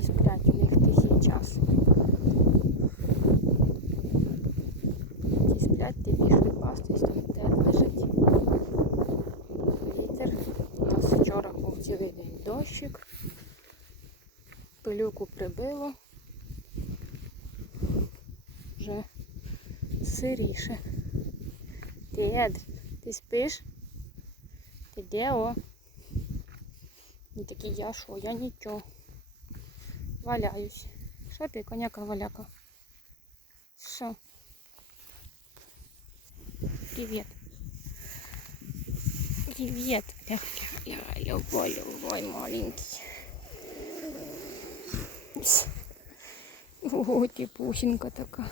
Вони сплять, у них тихий час. Ті сплять, ті пішли пастись, там де лежить. Вітер. У нас вчора був цілий день дощик. Пилюку прибило. Вже сиріше. Дід, ти спиш? Ти де о? Він такий, я що, я нічого. Валяюсь. Що ти, коняка валяка? Що? Привіт. Привіт. Любой, любой маленький. О, типухінка така.